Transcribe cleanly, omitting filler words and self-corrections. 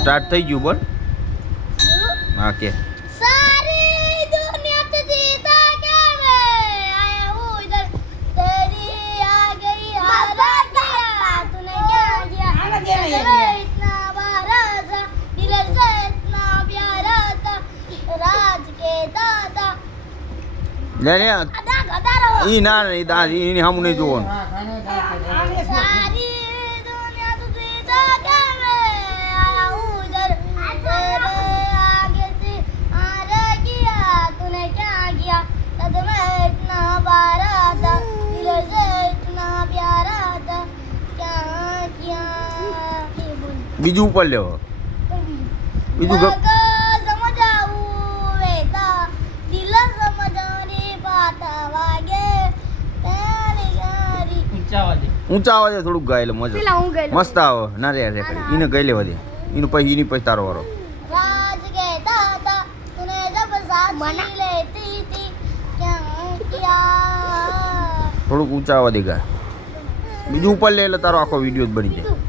start થઈ ગયું બોલ હા કે सारी दुनिया से जीता क्या मैं आया हूँ इधर तेरी आ गई हारा किया तूने क्या किया इतना बारा था दिल से इतना प्यारा था राज के दादा લે લે अदा गदा रहो ઈ ના એની સામું નહીં જોવાનું सारी दुनिया से जीता क्या मैं आया हूँ इधर तेरे आगे से हारा किया तूने क्या किया तद मैं इतना बारा था दिल से इतना प्यारा था क्या किया ये बोल બીજું ઉપર લેવો બીજું समझाऊं बेटा दिल समझाने पाता वागे तेरी गारी ઊંચા અવાજે થોડુંક ગાય લે મજા પેલા હું ગઈ મસ્ત આવે ના રે રે કરી એને ગઈ લેવા દે એનું પછી તારો વારો राज कहता था तूने जब साथ लेती थी क्या किया થોડુંક ઊંચા અવાજે ગાય બીજું ઉપર લે એટલે તારો આખો વિડીયો જ બની જાય